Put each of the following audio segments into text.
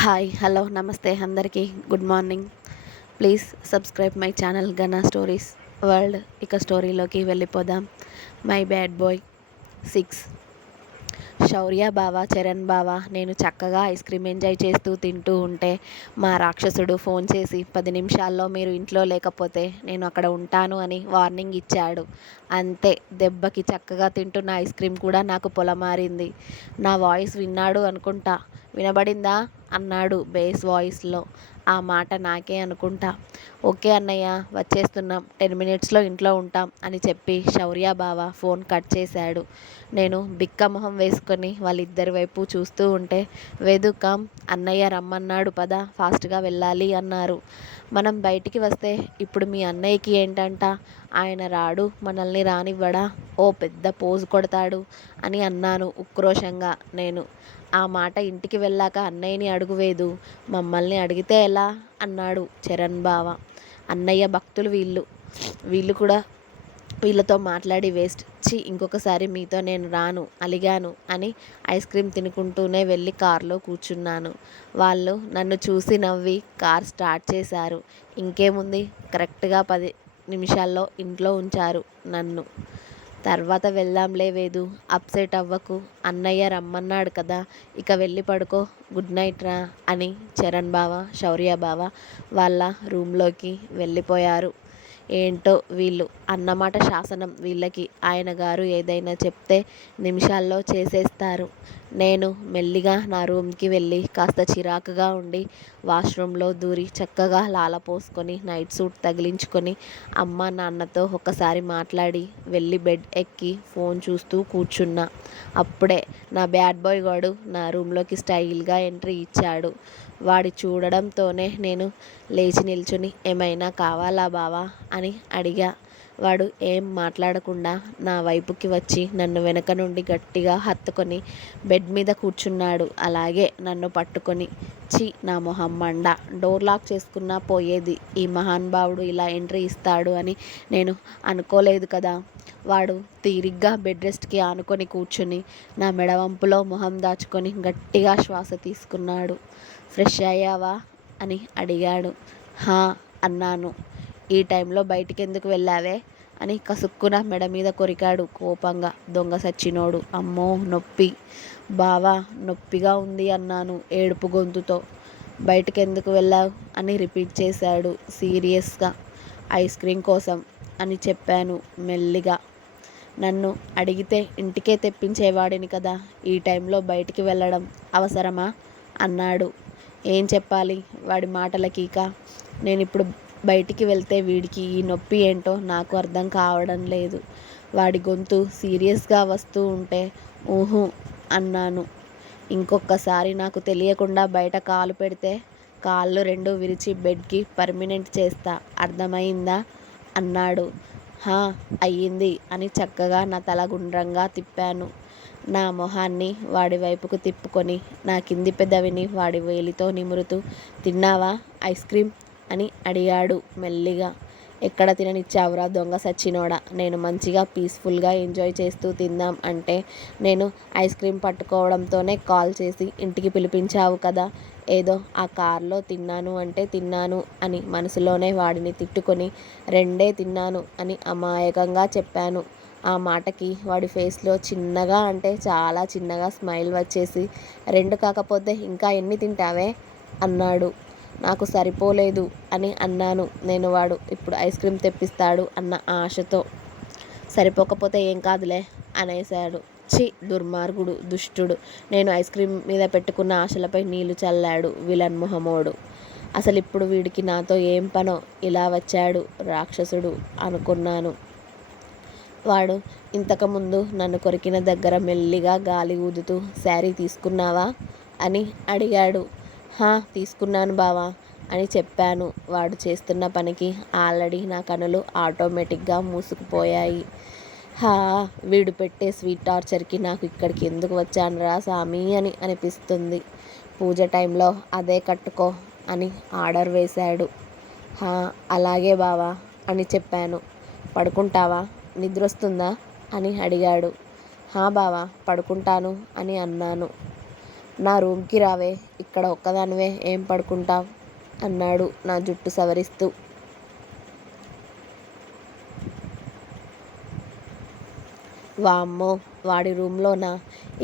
Hi hello నమస్తే అందరికీ good morning. Please subscribe my channel Gana stories world. ఇక స్టోరీలోకి వెళ్ళిపోదాం. My bad boy 6. శౌర్య బావ, చరణ్ బావ నేను చక్కగా ఐస్ క్రీమ్ ఎంజాయ్ చేస్తూ తింటూ ఉంటే మా రాక్షసుడు ఫోన్ చేసి 10 నిమిషాల్లో మీరు ఇంట్లో లేకపోతే నేను అక్కడ ఉంటాను అని వార్నింగ్ ఇచ్చాడు. అంతే, దెబ్బకి చక్కగా తింటున్న ఐస్ క్రీమ్ కూడా నాకు పొలమారింది. నా వాయిస్ విన్నాడు అనుకుంటా. వినబడిందా అన్నాడు బేస్ వాయిస్లో. ఆ మాట నాకే అనుకుంటా. ఓకే అన్నయ్య, వచ్చేస్తున్నాం, 10 మినిట్స్లో ఇంట్లో ఉంటాం అని చెప్పి శౌర్య బావ ఫోన్ కట్ చేశాడు. నేను బిక్క మొహం వేసుకొని వాళ్ళిద్దరి వైపు చూస్తూ ఉంటే వేదు కమ్, అన్నయ్య రమ్మన్నాడు పద, ఫాస్ట్గా వెళ్ళాలి అన్నారు. మనం బయటికి వస్తే ఇప్పుడు మీ అన్నయ్యకి ఏంటంట, ఆయన రాడు, మనల్ని రానివ్వడా, ఓ పెద్ద పోజు కొడతాడు అని అన్నాను ఉక్రోషంగా నేను. ఆ మాట ఇంటికి వెళ్ళాక అన్నయ్యని అడుగు వేదు, మమ్మల్ని అడిగితే ఎలా అన్నాడు చరణ్ బావ. అన్నయ్య భక్తులు వీళ్ళు, వీళ్ళు కూడా వీళ్ళతో మాట్లాడి వేస్ట్. ఇంకొకసారి మీతో నేను రాను, అలిగాను అని ఐస్ క్రీమ్ తినుకుంటూనే వెళ్ళి కారులో కూర్చున్నాను. వాళ్ళు నన్ను చూసి నవ్వి కార్ స్టార్ట్ చేశారు. ఇంకేముంది, కరెక్ట్గా 10 నిమిషాల్లో ఇంట్లో ఉంచారు నన్ను. తర్వాత వెళ్దాంలే వేదు, అప్సెట్ అవ్వకు, అన్నయ్య రమ్మన్నాడు కదా, ఇక వెళ్ళి పడుకో, గుడ్ నైట్ రా అని చరణ్ బావ, శౌర్య బావ వాళ్ళ రూమ్లోకి వెళ్ళిపోయారు. ఏంటో వీళ్ళు, అన్నమాట శాసనం వీళ్ళకి. ఆయన గారు ఏదైనా చెప్తే నిమిషాల్లో చేసేస్తారు. నేను మెల్లిగా నా రూమ్కి వెళ్ళి కాస్త చిరాకుగా ఉండి వాష్రూమ్లో దూరి చక్కగా లాలపోసుకొని నైట్ సూట్ తగిలించుకొని అమ్మ నాన్నతో ఒకసారి మాట్లాడి వెళ్ళి బెడ్ ఎక్కి ఫోన్ చూస్తూ కూర్చున్నా. అప్పుడే నా బ్యాడ్ బాయ్ గాడు నా రూమ్లోకి స్టైల్గా ఎంట్రీ ఇచ్చాడు. వాడి చూడడంతోనే నేను లేచి నిల్చుని ఏమైనా కావాలా బావా అని అడిగా. వాడు ఏం మాట్లాడకుండా నా వైపుకి వచ్చి నన్ను వెనక నుండి గట్టిగా హత్తుకొని బెడ్ మీద కూర్చున్నాడు. అలాగే నన్ను పట్టుకొని. నా మొహం మండ. డోర్ లాక్ చేసుకున్నా పోయేది. ఈ మహానుభావుడు ఇలా ఎంట్రీ ఇస్తాడు అని నేను అనుకోలేదు కదా. వాడు తీరిగ్గా బెడ్ రెస్ట్కి ఆనుకొని కూర్చుని నా మెడవంపులో మొహం దాచుకొని గట్టిగా శ్వాస తీసుకున్నాడు. ఫ్రెష్ అయ్యావా అని అడిగాడు. హా అన్నాను. ఈ టైంలో బయటికెందుకు వెళ్ళావే అని కసుక్కున మెడ మీద కొరికాడు కోపంగా. దొంగ సచ్చినోడు. అమ్మో నొప్పి బావా, నొప్పిగా ఉంది అన్నాను ఏడుపు గొంతుతో. బయటకెందుకు వెళ్ళావు అని రిపీట్ చేశాడు సీరియస్గా. ఐస్ క్రీమ్ కోసం అని చెప్పాను మెల్లిగా. నన్ను అడిగితే ఇంటికే తెప్పించేవాడిని కదా, ఈ టైంలో బయటికి వెళ్ళడం అవసరమా అన్నాడు. ఏం చెప్పాలి వాడి మాటలకీక. నేనిప్పుడు బయటికి వెళ్తే వీడికి ఈ నొప్పి ఏంటో నాకు అర్థం కావడం లేదు. వాడి గొంతు సీరియస్గా వస్తూ ఉంటే ఊహు అన్నాను. ఇంకొకసారి నాకు తెలియకుండా బయట కాలు పెడితే కాళ్ళు 2 విరిచి బెడ్కి పర్మినెంట్ చేస్తా, అర్థమైందా అన్నాడు. హా అయ్యింది అని చక్కగా నా తల గుండ్రంగా తిప్పాను. నా మొహాన్ని వాడి వైపుకు తిప్పుకొని నా కింది పెదవిని వాడి వేలితో నిమురుతూ తిన్నావా ఐస్ క్రీమ్ అని అడిగాడు మెల్లిగా. ఎక్కడ తిననిచ్చావురా దొంగ సచ్చినోడా, నేను మంచిగా పీస్ఫుల్గా ఎంజాయ్ చేస్తూ తిందాం అంటే నేను ఐస్ క్రీమ్ పట్టుకోవడంతోనే కాల్ చేసి ఇంటికి పిలిపించావు కదా. ఏదో ఆ కార్లో తిన్నాను అంటే తిన్నాను అని మనసులోనే వాడిని తిట్టుకొని 2 తిన్నాను అని అమాయకంగా చెప్పాను. ఆ మాటకి వాడి ఫేస్లో చిన్నగా అంటే చాలా చిన్నగా స్మైల్ వచ్చేసి 2 కాకపోతే ఇంకా ఎన్ని తింటావే అన్నాడు. నాకు సరిపోలేదు అని అన్నాను నేను. వాడు ఇప్పుడు ఐస్ క్రీమ్ తెప్పిస్తాడు అన్న ఆశతో. సరిపోకపోతే ఏం కాదులే అనేశాడు. దుర్మార్గుడు, దుష్టుడు. నేను ఐస్ క్రీమ్ మీద పెట్టుకున్న ఆశలపై నీళ్లు చల్లాడు విలన్ మొహమోడు. అసలిప్పుడు వీడికి నాతో ఏం పనో ఇలా వచ్చాడు రాక్షసుడు అనుకున్నాను. వాడు ఇంతకుముందు నన్ను కొరికిన దగ్గర మెల్లిగా గాలి ఊదుతూ శారీ తీసుకున్నావా అని అడిగాడు. హా తీసుకున్నాను బావా అని చెప్పాను. వాడు చేస్తున్న పనికి ఆల్రెడీ నా కనులు ఆటోమేటిక్గా మూసుకుపోయాయి. హా వీడు పెట్టే స్వీట్ టార్చర్కి నాకు ఇక్కడికి ఎందుకు వచ్చానురా సామి అని అనిపిస్తుంది. పూజ టైంలో అదే కట్టుకో అని ఆర్డర్ వేశాడు. హా అలాగే బావా అని చెప్పాను. పడుకుంటావా, నిద్రొస్తుందా అని అడిగాడు. హా బావా పడుకుంటాను అని అన్నాను. నా రూమ్కి రావే, ఇక్కడ ఒక్కదానివే ఏం పడుకుంటావ్ అన్నాడు నా జుట్టు సవరిస్తూ. వామ్మో, వాడి రూమ్లోనా?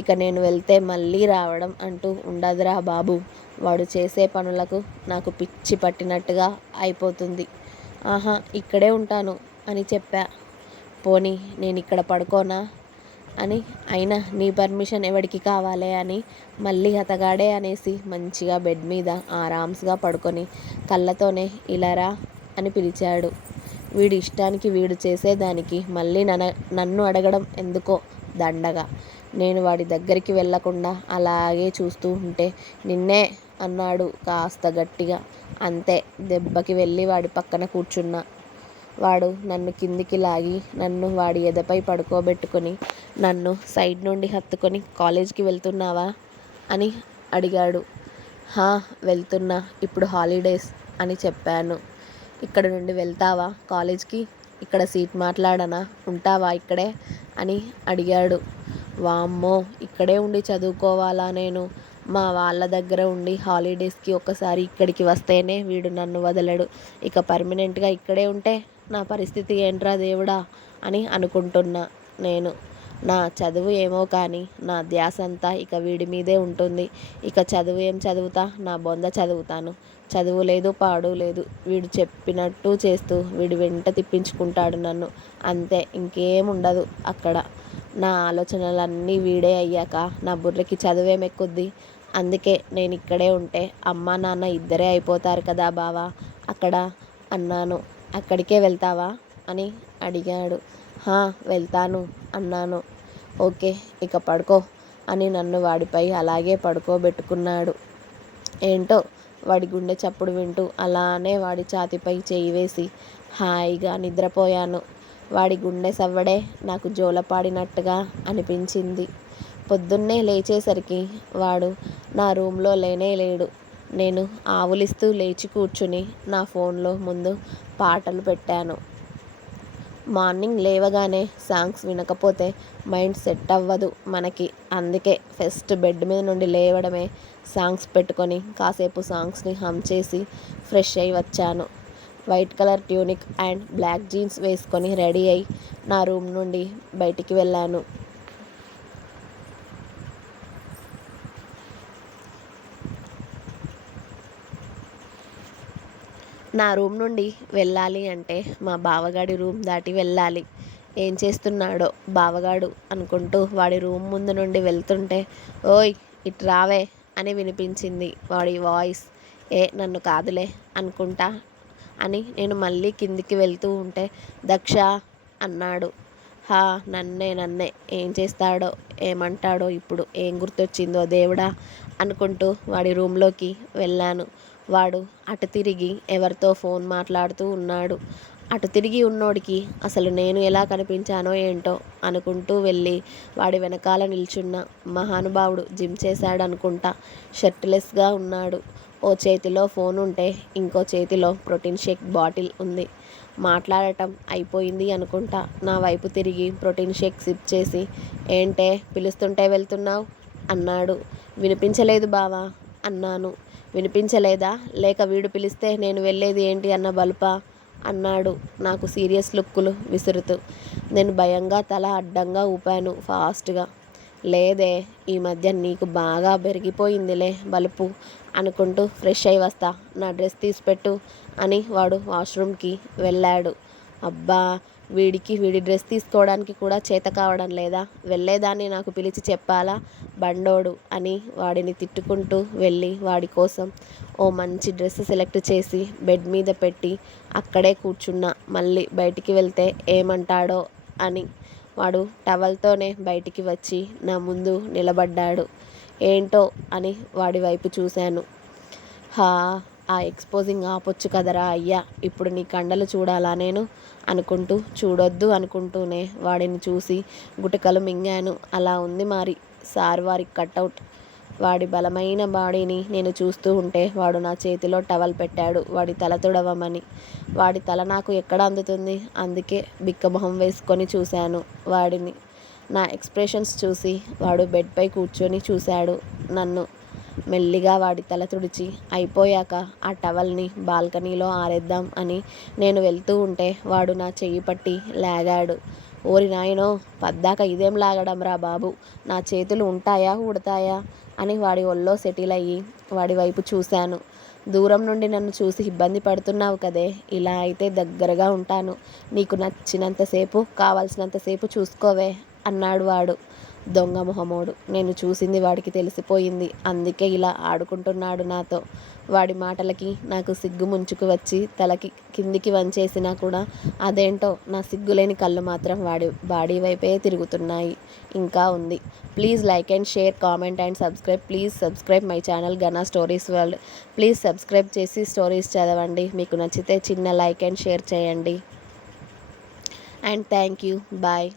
ఇక నేను వెళ్తే మళ్ళీ రావడం అంటూ ఉండదురా బాబు. వాడు చేసే పనులకు నాకు పిచ్చి పట్టినట్టుగా అయిపోతుంది. ఆహా, ఇక్కడే ఉంటాను అని చెప్పా. పోనీ నేనిక్కడ పడుకోనా అని. అయినా నీ పర్మిషన్ ఎవడికి కావాలే అని మళ్ళీ అతగాడే అనేసి మంచిగా బెడ్ మీద ఆరామ్స్గా పడుకొని కళ్ళతోనే ఇలారా అని పిలిచాడు. వీడి ఇష్టానికి వీడు చేసేదానికి మళ్ళీ నన్ను అడగడం ఎందుకో దండగా. నేను వాడి దగ్గరికి వెళ్ళకుండా అలాగే చూస్తూ ఉంటే నిన్నే అన్నాడు కాస్త గట్టిగా. అంతే, దెబ్బకి వెళ్ళి వాడి పక్కన కూర్చున్నా. వాడు నన్ను కిందికి లాగి నన్ను వాడి ఎదపై పడుకోబెట్టుకొని నన్ను సైడ్ నుండి హత్తుకొని కాలేజ్కి వెళ్తున్నావా అని అడిగాడు. హా, వెళ్తున్నా, ఇప్పుడు హాలిడేస్ అని చెప్పాను. ఇక్కడ నుండి వెళ్తావా కాలేజ్కి? ఇక్కడ సీట్ మాట్లాడనా, ఉంటావా ఇక్కడే అని అడిగాడు. వామ్మో, ఇక్కడే ఉండి చదువుకోవాలా నేను? మా వాళ్ళ దగ్గర ఉండి హాలిడేస్కి ఒక్కసారి ఇక్కడికి వస్తేనే వీడు నన్ను వదలడు. ఇక పర్మనెంట్గా ఇక్కడే ఉంటే నా పరిస్థితి ఏంట్రా దేవుడా అని అనుకుంటున్నా నేను. నా చదువు ఏమో కానీ నా ధ్యాసంతా ఇక వీడి మీదే ఉంటుంది. ఇక చదువు ఏం చదువుతా, నా బొంద చదువుతాను. చదువు లేదు, పాడు లేదు. వీడు చెప్పినట్టు చేస్తూ వీడి వెంట తిప్పించుకుంటాడు నన్ను. అంతే, ఇంకేముండదు అక్కడ. నా ఆలోచనలన్నీ వీడే అయ్యాక నా బుర్రకి చదువేమెక్కుద్ది. అందుకే నేను ఇక్కడే ఉంటే అమ్మా నాన్న ఇద్దరే అయిపోతారు కదా బావా అక్కడ అన్నాను. అక్కడికే వెళ్తావా అని అడిగాడు. హా, వెళ్తాను అన్నాను. ఓకే, ఇక పడుకో అని నన్ను వాడిపై అలాగే పడుకోబెట్టుకున్నాడు. ఏంటో వాడి గుండె చప్పుడు వింటూ అలానే వాడి ఛాతీపై చేయి వేసి హాయిగా నిద్రపోయాను. వాడి గుండె సవ్వడే నాకు జోలపాడినట్టుగా అనిపించింది. పొద్దున్నే లేచేసరికి వాడు నా రూమ్లో లేనే లేడు. నేను ఆవులిస్తూ లేచి కూర్చుని నా ఫోన్లో ముందు పాటలు పెట్టాను. మార్నింగ్ లేవగానే సాంగ్స్ వినకపోతే మైండ్ సెట్ అవ్వదు మనకి. అందుకే ఫస్ట్ బెడ్ మీద నుండి లేవడమే సాంగ్స్ పెట్టుకొని కాసేపు సాంగ్స్ని హమ్ చేసి ఫ్రెష్ అయి వచ్చాను. White colour tunic and black jeans వేసుకొని రెడీ అయి నా రూమ్ నుండి బయటికి వెళ్ళాను. నా రూమ్ నుండి వెళ్ళాలి అంటే మా బావగాడి రూమ్ దాటి వెళ్ళాలి. ఏం చేస్తున్నాడో బావగాడు అనుకుంటూ వాడి రూమ్ ముందు నుండి వెళ్తుంటే ఓయ్, ఇటు రావే అని వినిపించింది వాడి వాయిస్. నన్ను కాదులే అనుకుంటా అని నేను మళ్ళీ కిందికి వెళ్తూ ఉంటే దక్ష అన్నాడు. హా, నన్నే. ఏం చేస్తాడో ఏమంటాడో ఇప్పుడు, ఏం గుర్తొచ్చిందో దేవుడా అనుకుంటూ వాడి రూమ్లోకి వెళ్ళాను. వాడు అటు తిరిగి ఎవరితో ఫోన్ మాట్లాడుతూ ఉన్నాడు. అటు తిరిగి ఉన్నోడికి అసలు నేను ఎలా కనిపించానో ఏంటో అనుకుంటూ వెళ్ళి వాడి వెనకాల నిల్చున్న మహానుభావుడు జిమ్ చేశాడనుకుంటా. షర్ట్లెస్గా ఉన్నాడు. ఓ చేతిలో ఫోన్ ఉంటే ఇంకో చేతిలో ప్రోటీన్ షేక్ బాటిల్ ఉంది. మాట్లాడటం అయిపోయింది అనుకుంటా నా వైపు తిరిగి ప్రోటీన్ షేక్ సిప్ చేసి ఏంటే పిలుస్తుంటే వెళ్తున్నావు అన్నాడు. వినిపించలేదు బావా అన్నాను. వినిపించలేదా, లేక వీడు పిలిస్తే నేను వెళ్ళేది ఏంటి అన్న బలుపా అన్నాడు నాకు సీరియస్ లుక్కులు విసురుతూ. నేను భయంగా తల అడ్డంగా ఊపాను ఫాస్ట్గా. లేదే, ఈ మధ్య నీకు బాగా పెరిగిపోయిందిలే బలుపు అనుకుంటూ ఫ్రెష్ అయి వస్తా, నా డ్రెస్ తీసిపెట్టు అని వాడు వాష్రూమ్కి వెళ్ళాడు. అబ్బా, వీడి డ్రెస్ తీసుకోవడానికి కూడా చేత కావడం లేదా? వెళ్ళేదాన్ని నాకు పిలిచి చెప్పాలా బండోడు అని వాడిని తిట్టుకుంటూ వెళ్ళి వాడి కోసం ఓ మంచి డ్రెస్ సెలెక్ట్ చేసి బెడ్ మీద పెట్టి అక్కడే కూర్చున్నా. మళ్ళీ బయటికి వెళ్తే ఏమంటాడో అని. వాడు టవల్తోనే బయటికి వచ్చి నా ముందు నిలబడ్డాడు. ఏంటో అని వాడి వైపు చూశాను. హా, ఆ ఎక్స్పోజింగ్ ఆపొచ్చు కదరా అయ్యా, ఇప్పుడు నీ కండలు చూడాలా నేను అనుకుంటూ చూడొద్దు అనుకుంటూనే వాడిని చూసి గుటకలు మింగాను. అలా ఉంది మరి సార్ వారి కటౌట్. వాడి బలమైన బాడీని నేను చూస్తూ ఉంటే వాడు నా చేతిలో టవల్ పెట్టాడు వాడి తల తుడవమని. వాడి తల నాకు ఎక్కడ అందుతుంది? అందుకే బిక్కమొహం వేసుకొని చూశాను వాడిని. నా ఎక్స్ప్రెషన్స్ చూసి వాడు బెడ్పై కూర్చొని చూశాడు నన్ను. మెల్లిగా వాడి తల తుడిచి అయిపోయాక ఆ టవల్ని బాల్కనీలో ఆరేద్దాం అని నేను వెళ్తూ ఉంటే వాడు నా చెయ్యి పట్టి లాగాడు. ఓరి నాయనో, పద్దాక ఇదేం లాగడం రా బాబు, నా చేతులు ఉంటాయా ఊడతాయా అని వాడి ఒళ్ళో సెటిల్ అయ్యి వాడి వైపు చూశాను. దూరం నుండి నన్ను చూసి ఇబ్బంది పడుతున్నావు కదే, ఇలా అయితే దగ్గరగా ఉంటాను, నీకు నచ్చినంతసేపు కావాల్సినంతసేపు చూసుకోవే అన్నాడు వాడు. దొంగ మొహమోడు. నేను చూసింది వాడికి తెలిసిపోయింది. అందుకే ఇలా ఆడుకుంటున్నాడు నాతో. వాడి మాటలకి నాకు సిగ్గు ముంచుకు వచ్చి తలకి కిందికి వంచేసినా కూడా అదేంటో నా సిగ్గులేని కళ్ళు మాత్రం వాడి బాడీ వైపే తిరుగుతున్నాయి. ఇంకా ఉంది. Please like and share, comment and subscribe. Please subscribe my channel Gana stories world. Please subscribe చేసి స్టోరీస్ చదవండి. మీకు నచ్చితే చిన్న లైక్ అండ్ షేర్ చేయండి. And thank you. బాయ్.